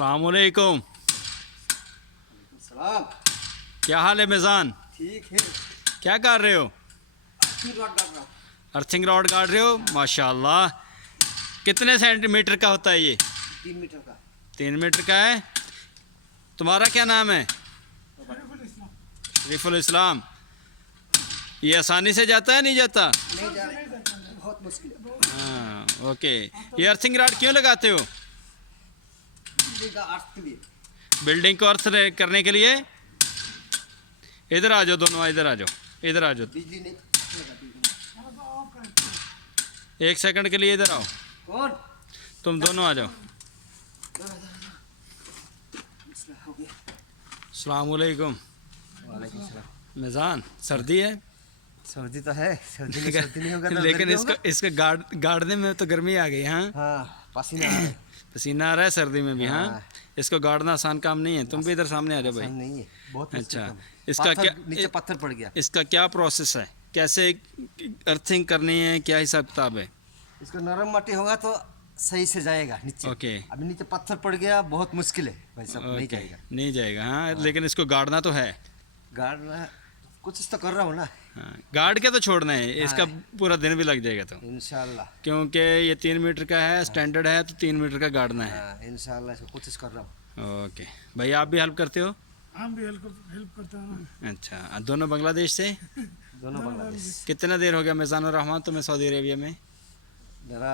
अस्सलाम वालेकुम। सलाम। क्या हाल है मिजान? ठीक है। क्या कर रहे हो? फिर रॉड डाल रहा हूँ। अर्थिंग रॉड गाड़ रहे हो? माशाल्लाह। कितने सेंटीमीटर का होता है ये? 3 मीटर का। 3 मीटर का है। तुम्हारा क्या नाम है? शरीफुल इस्लाम। ये आसानी से जाता है नहीं जाता? नहीं जा रहा, बहुत मुश्किल है। हाँ ओके। ये अर्थिंग रॉड क्यों लगाते हो? बिजली का अर्थ के लिए। बिल्डिंग को अर्थ करने के लिए। इधर आ जाओ दोनों, इधर आ जाओ, इधर आ जाओ। बिजली नहीं एक सेकंड के लिए इधर आओ। कौन? तुम दोनों आ जाओ। हो गया। अस्सलाम वालेकुम। वालेकुम सलाम। मिजान, सर्दी है सर्दी तो है, सर्दी में सर्दी नहीं होगा तो लेकिन गर्मी इसको होगा? इसको गाड़ने में तो गर्मी आ गई। हाँ, हाँ, पसीना आ रहा है। पसीना आ रहा है सर्दी में भी। हाँ, हाँ। इसको गाड़ना आसान काम नहीं है। तुम भी इधर सामने आ जाओ भाई। आसान नहीं है, बहुत मुश्किल अच्छा, काम है। इसका पत्थर, क्या नीचे पत्थर पड़ गया। इसका क्या प्रोसेस है? कैसे अर्थिंग करनी है? क्या हिसाब किताब है? इसको नरम मट्टी होगा तो सही से जाएगा नीचे। ओके अभी नीचे पत्थर पड़ गया, बहुत मुश्किल है भाई साहब, नहीं ओके, जाएगा। नहीं जाएगा। हाँ, लेकिन इसको गाड़ना तो है। गाड़ना कुछ तो कर रहा हूँ ना। हाँ, गाड़ के तो छोड़ना है। इसका हाँ। पूरा दिन भी लग जाएगा तो, इंशाल्लाह। क्योंकि ये 3 मीटर का है, स्टैंडर्ड है तो 3 मीटर का गाड़ना है। हाँ, इंशाल्लाह इसको कोशिश कर रहा हूँ। ओके भाई, आप भी हेल्प करते हो? हम भी हेल्प करते हैं ना। अच्छा, दोनों बांग्लादेश से? दोनों बांग्लादेश। कितना देर हो गया मिजानुर रहमान तुम्हें सऊदी अरेबिया में? मेरा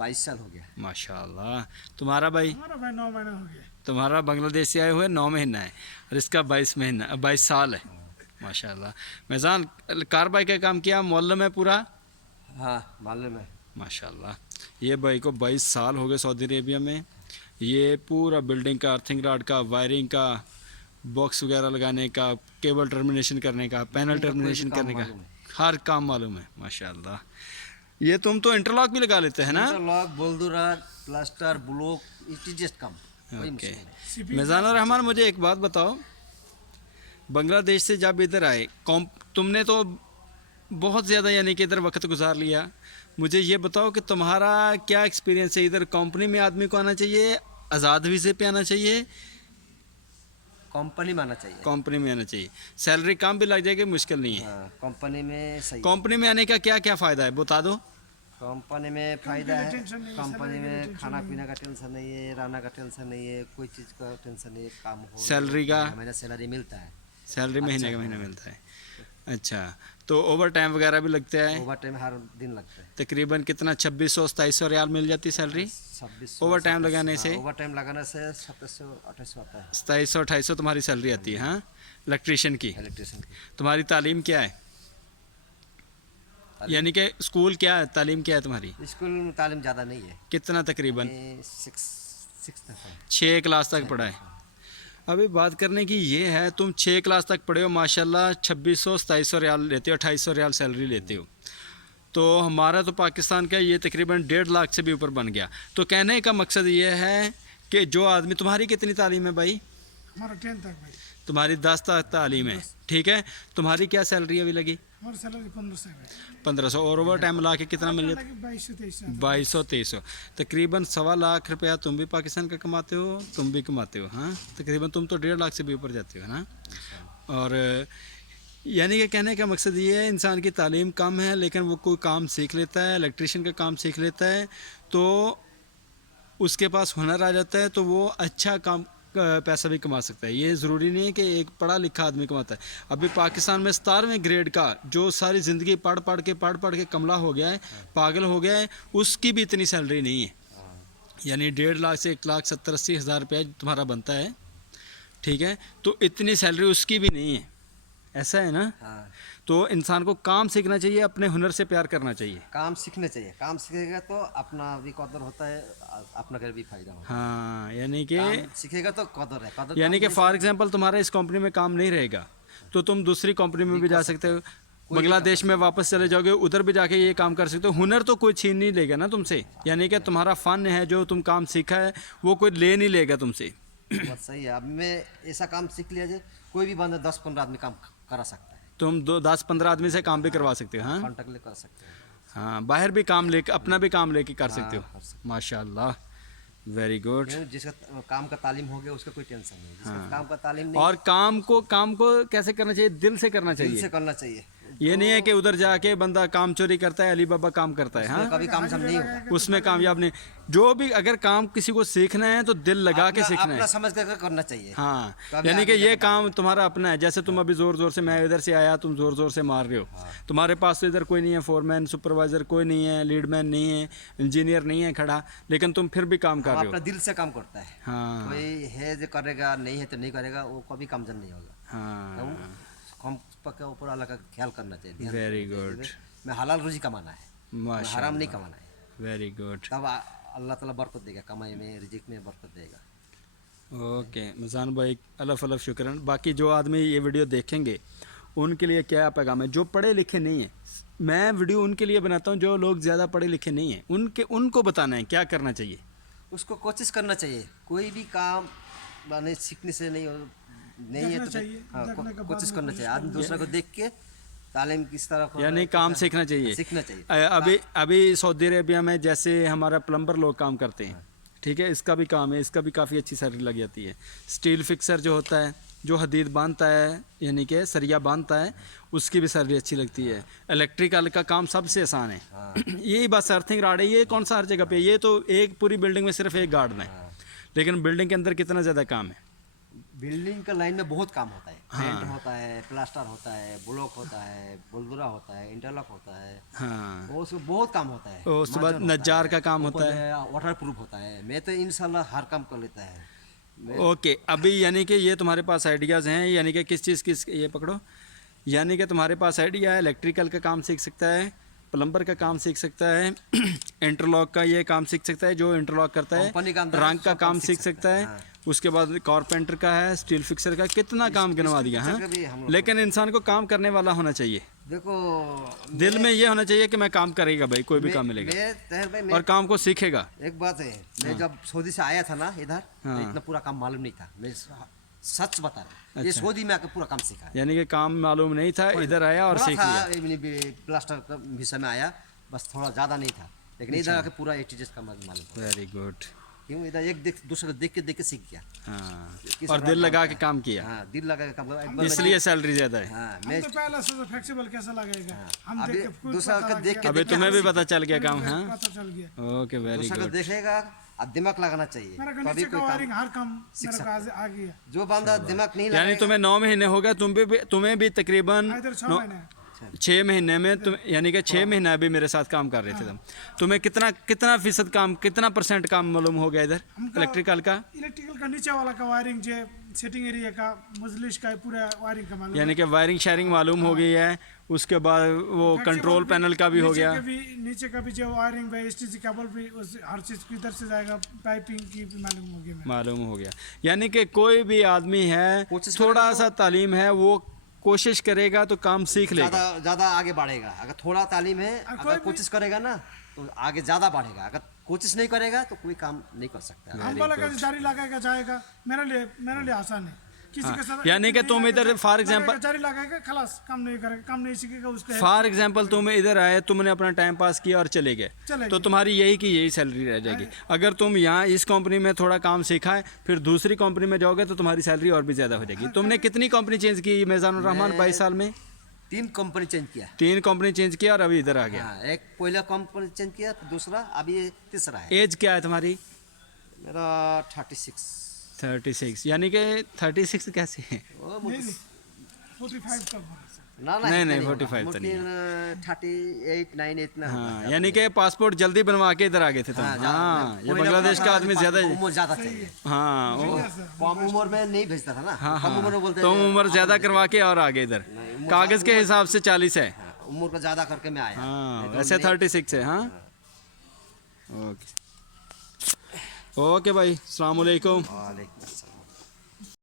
22 साल हो गया। माशाल्लाह। तुम्हारा भाई? हमारा भाई 9 महीना हो गया। तुम्हारा बांग्लादेश से आए हुए 9 महीना है और इसका 22 साल है। माशाल्लाह। मिजान, कार बाई का काम किया मोहल्ले में पूरा? हाँ, मालूम है। माशाल्लाह। ये भाई को 22 साल हो गए सऊदी अरेबिया में। ये पूरा बिल्डिंग का, अर्थिंग रॉड का, वायरिंग का, बॉक्स वगैरह लगाने का, केबल टर्मिनेशन करने का, पैनल टर्मिनेशन करने का, हर काम मालूम है। माशाल्लाह। ये तुम तो इंटरलॉक भी लगा लेते हैं ना? Interlock, boulder, plaster, block, it is just come. कोई ओके। मुश्किल नहीं। मिजानुर रहमान, मुझे एक बात बताओ, बांग्लादेश से जब इधर आए, तुमने तो बहुत ज़्यादा यानी कि इधर वक्त गुजार लिया। मुझे ये बताओ कि तुम्हारा क्या एक्सपीरियंस है इधर? कंपनी में आदमी को आना चाहिए, आज़ाद वीज़े पे आना चाहिए? कंपनी में आना चाहिए। कंपनी में आना चाहिए। सैलरी कम भी लग जाएगी, मुश्किल नहीं है। हाँ, कंपनी में सही। कंपनी में आने का क्या क्या फ़ायदा है बता दो। कंपनी में फायदा है। टेंशन नहीं है, कंपनी सैलरी का में टेंशन खाना नहीं पीना का टेंशन नहीं है, रहना का टेंशन नहीं है, कोई चीज़ का टेंशन नहीं है, काम हो। सैलरी का? महीना सैलरी मिलता है। सैलरी महीने अच्छा, का महीना मिलता है। अच्छा, तो ओवर टाइम वगैरह भी लगता है? ओवर टाइम हर दिन लगता है। तकरीबन कितना, 2600-2700 रियाल मिल जाती सैलरी 2600। ओवर टाइम लगाने से? ओवर टाइम लगाने से 2700-2800 आता है। 2700-2800 तुम्हारी सैलरी आती है। हाँ, इलेक्ट्रीशियन की। इलेक्ट्रिशियन की। तुम्हारी तालीम क्या है? यानी कि स्कूल क्या है, तालीम क्या है तुम्हारी? स्कूल में तालीम ज़्यादा नहीं है। कितना तकरीबन? 6 तक है। 6 क्लास तक पढ़ा है। अभी बात करने की ये है, तुम 6 क्लास तक पढ़े हो, माशाल्लाह 2600-2700 रियाल लेते हो, 2800 रियाल सैलरी लेते हो। तो हमारा तो पाकिस्तान का ये तकरीबन 1.5 लाख से भी ऊपर बन गया। तो कहने का मकसद ये है कि जो आदमी, तुम्हारी कितनी तालीम है भाई? हमारा 10 तक भाई। तुम्हारी 10 तक तालीम है, ठीक है। तुम्हारी क्या सैलरी अभी लगी? हमारी सैलरी 1500 है। 1500 और ओवर टाइम ला के कितना मिल जाता? 2200-2300। 2200-2300, तकरीबन 1.25 लाख रुपया तुम भी पाकिस्तान का कमाते हो, तुम भी कमाते हो। हाँ, तकरीबन तुम तो 1.5 लाख से भी ऊपर जाते हो ना। और यानी कि कहने का मकसद ये है, इंसान की तालीम कम है लेकिन वो कोई काम सीख लेता है, इलेक्ट्रिशियन का काम सीख लेता है, तो उसके पास हुनर आ जाता है, तो वो अच्छा काम पैसा भी कमा सकता है। ये ज़रूरी नहीं है कि एक पढ़ा लिखा आदमी कमाता है। अभी पाकिस्तान में 17वें ग्रेड का जो सारी ज़िंदगी पढ़ पढ़ के कमला हो गया है, पागल हो गया है, उसकी भी इतनी सैलरी नहीं है। यानी 1.5 लाख से 1,70,80 हज़ार रुपया तुम्हारा बनता है, ठीक है। तो इतनी सैलरी उसकी भी नहीं है, ऐसा है ना। हाँ, तो इंसान को काम सीखना चाहिए, अपने हुनर से प्यार करना चाहिए। काम सीखना चाहिए। काम सीखेगा तो अपना भी कदर होता है, अपना का भी फायदा होता है। हाँ, यानी कि काम सीखेगा तो कदर है। कदर यानी कि काम फॉर एग्जांपल तुम्हारा इस कंपनी में काम नहीं रहेगा तो तुम दूसरी कंपनी में भी जा सकते हो, बांग्लादेश में वापस चले जाओगे, उधर भी जाके ये काम कर सकते हो। हुनर तो कोई छीन नहीं लेगा ना तुमसे। यानी कि तुम्हारा फ़न है, जो तुम काम सीखा है, वो कोई ले नहीं लेगा तुमसे। बहुत सही है। अब मैं ऐसा काम सीख लिया जाए, कोई भी बंदा 10-15 आदमी काम करा सकता है। तुम 10-15 आदमी से काम भी करवा सकते हो। हाँ कॉन्टेक्ट ले कर सकते हैं। हाँ, बाहर भी काम लेके, अपना भी काम लेके कर सकते हो। कर सकते माशाल्लाह, वेरी गुड। क्यों जिसका काम का तालीम हो गया उसका कोई टेंशन नहीं, जिसका काम का तालीम नहीं और काम को कैसे करना चाहिए? दिल से करना दिल चाहिए। से करना चाहिए। ये नहीं है कि उधर जाके बंदा काम चोरी करता है, अली बाबा काम करता है, हाँ कभी काम सब नहीं होगा। उसमें कामयाब नहीं। जो भी अगर काम किसी को सीखना है तो दिल लगा के सीखना अपना है। समझ कर करना चाहिए। हाँ, कभी यानी कि आगे ये जाके काम तुम्हारा अपना है। जैसे तुम अभी जोर जोर से, मैं इधर से आया, तुम जोर जोर से मार रहे हो। तुम्हारे पास तो इधर कोई नहीं है, फोरमैन सुपरवाइजर कोई नहीं है, लीडमैन नहीं है, इंजीनियर नहीं है खड़ा, लेकिन तुम फिर भी काम कर रहे अपना हो। दिल से काम करता है। हाँ कोई है जो करेगा, नहीं है तो नहीं करेगा, वो कभी कामयाब नहीं होगा। हाँ, हम पक्का ऊपर वाला का ख्याल करना चाहिए, ध्यान वेरी रखना चाहिए। गुड, मैं हलाल रोजी कमाना है, मैं हराम माशाल्लाह, नहीं कमाना है। Very good. तब अल्लाह ताला बरकत देगा, कमाई में, रिजिक में बरकत देगा। ओके मजान भाई, अलफ अलफ शुक्रन। बाकी जो आदमी ये वीडियो देखेंगे उनके लिए क्या पैगाम है? जो पढ़े लिखे नहीं है, मैं वीडियो उनके लिए बनाता हूँ जो लोग ज़्यादा पढ़े लिखे नहीं हैं, उनको बताना है क्या करना चाहिए। उसको कोशिश करना चाहिए, कोई भी काम माने सीखने से नहीं है देखना तो चाहिए, हाँ, देखने के बाद कोशिश में करना चाहिए। आदमी दूसरा को देख के तालीम किस तरह हो रहा यानी है, काम कैसा- सीखना चाहिए। सीखना चाहिए। अभी अभी सऊदी अरेबिया में जैसे हमारा प्लम्बर लोग काम करते हैं, ठीक है, इसका भी काम है, इसका भी काफ़ी अच्छी सैलरी लग जाती है। स्टील फिक्सर जो होता है, जो हदीद बांधता है, यानी कि सरिया बांधता है, उसकी भी सैलरी अच्छी लगती है। इलेक्ट्रिकल का काम सबसे आसान है। हाँ। यही बस अर्थिंग राड है, ये कौन सा हर जगह पे? ये तो एक पूरी बिल्डिंग में सिर्फ एक गार्ड है, लेकिन बिल्डिंग के अंदर कितना ज़्यादा काम है। बिल्डिंग का लाइन में बहुत काम होता है। पेंट होता है, प्लास्टर होता है, ब्लॉक होता है, बोलदुरा होता है, इंटरलॉक होता है, हाँ, वो उसमें बहुत काम होता है। और उसके बाद मार्जन होता नज्जार है, का काम ऊपर होता है। में वाटर प्रूफ होता है। मैं तो इंशाल्लाह हर काम कर लेता है। ओके, अभी यानी कि ये तुम्हारे पास आइडियाज़ हैं, यानी कि किस चीज़ किस, ये पकड़ो, यानी कि तुम्हारे पास आइडिया है, इलेक्ट्रिकल का काम सीख सकता है, प्लम्बर का काम सीख सकता है, इंटरलॉक का ये काम सीख सकता है, जो इंटरलॉक करता है, कंपनी का अंदर रंग का सब काम सीख सकता है, हाँ। उसके बाद कारपेंटर का है, स्टील फिक्सर का, कितना काम गिनवा दिया। फिक्सर हाँ, का भी हम लोग लेकिन इंसान को काम करने वाला होना चाहिए। देखो दिल में ये होना चाहिए कि मैं काम करेगा भाई, कोई भी काम मिलेगा, मैं तहर भाई, और काम को सीखेगा। एक बात है, मैं जब सऊदी से आया था ना इधर, तो हाँ। इतना पूरा काम मालूम नहीं था। मैं सच बता रहा हूँ, ये अच्छा। सऊदी में आकर पूरा काम सीखा है। यानी कि काम मालूम नहीं था, इधर आया और थोड़ा सीख था, लिया। प्लास्टर का विषय में आया, बस थोड़ा ज़्यादा नहीं था, लेकिन इधर आके पूरा ए टू जेड का मालूम था। Very good. क्यों इधर एक दूसरे को देख के सीख गया। हाँ, किस और तरह दिल का लगा होता के है। काम किया, हाँ, दिल लगा के काम कर। एक बार इसलिए सैलरी ज़्यादा है। हाँ, हम मैं तो पहले सोचे फ्लेक्सिबल कैसा लगेगा, हम अभी देख के खुद दूसरा पता का लग देख गया। के अभी तुम्हें भी पता चल गया काम। मेरे हाँ, को पता चल गया। ओके, वेरी दूसरा को गुड। देखेगा और दिमाग लगाना चाहिए, मेरा तभी नीचे का कोई काम। वायरिंग हर काम सीख मेरे को आज आ गया। जो बंदा दिमाग नहीं यानी लगाएगा, तुम्हें 9 महीने हो गए, तुम्हें भी तकरीबन इधर 6 नौ- महीने 6 महीने में तुम, यानी कि 6 महीना अभी मेरे साथ काम कर रहे थे तुम। तुम्हें कितना फीसद काम, कितना परसेंट काम मालूम हो गया इधर हमको इलेक्ट्रिकल का? इलेक्ट्रिकल का नीचे वाला का वायरिंग, जो सेटिंग एरिया का, मजलिस का पूरा वायरिंग का मालूम है। यानी कि वायरिंग शेयरिंग मालूम हो गई है, उसके बाद वो कंट्रोल पैनल का भी हो गया। नीचे का भी जो वायरिंग है, एसटीसी केबल भी, उस हर चीज किधर से जाएगा, पाइपिंग की भी मालूम हो गया मेरे को। मालूम हो गया। यानी कि कोई भी आदमी है, कोशिश थोड़ा करेगा सा तालीम है, वो कोशिश करेगा तो काम सीख लेगा। ज़्यादा ज़्यादा आगे बढ़ेगा। अगर थोड़ा तालीम है, कोई अगर भी- कोशिश करेगा ना तो आगे ज़्यादा बढ़ेगा। अगर कोशिश नहीं करेगा तो कोई काम नहीं कर सकता। हम बोला कि जारी लगाएगा जाएगा, मेरे लिए आसान है। किसी के साथ यानी कि तुम इधर फॉर एग्जांपल, जारी लगाएगा, खलास काम नहीं करेगा, काम नहीं सीखेगा उसका। फॉर एग्जांपल तुम इधर आए, तुमने अपना टाइम पास किया और चले गए, चले तो गए। तुम्हारी यही की यही सैलरी रह जाएगी। अगर तुम यहाँ इस कंपनी में थोड़ा काम सीखा है, फिर दूसरी कंपनी में जाओगे तो तुम्हारी सैलरी और भी ज़्यादा हो जाएगी। तुमने कितनी कंपनी चेंज की मेज़ानुर रहमान 22 साल में? 3 कंपनी चेंज किया। 3 कंपनी चेंज किया और अभी इधर आ गया। हाँ, एक पहला कंपनी चेंज किया, तो दूसरा अभी ये तीसरा है। एज क्या है तुम्हारी? मेरा 36। 36। यानी कि 36 कैसे है? ओ, नहीं, 45 का बोला सर। ना नहीं, इतना 45 होगा। तो नहीं 38, 9 इतना होगा। हाँ, यानी कि पासपोर्ट जल्दी बनवा के इधर आ गए थे तुम। हाँ, ये बांग्लादेश का आदमी ज़्यादा। उम्र ज़्यादा चाहिए। हाँ, कम उम्र में नहीं भेजता था ना। कम उम्र में बोलते तुम थे, उम्र ज़्यादा करवा के और आगे इधर। कागज़ के हिसाब से 40 है। हाँ, उम्र को ज़्यादा करके मैं आया। हाँ, नहीं तो वैसे नहीं- 36 है। हाँ, ओके, ओके भाई, अस्सलाम वालेकुम। वालेकुम अस्सलाम।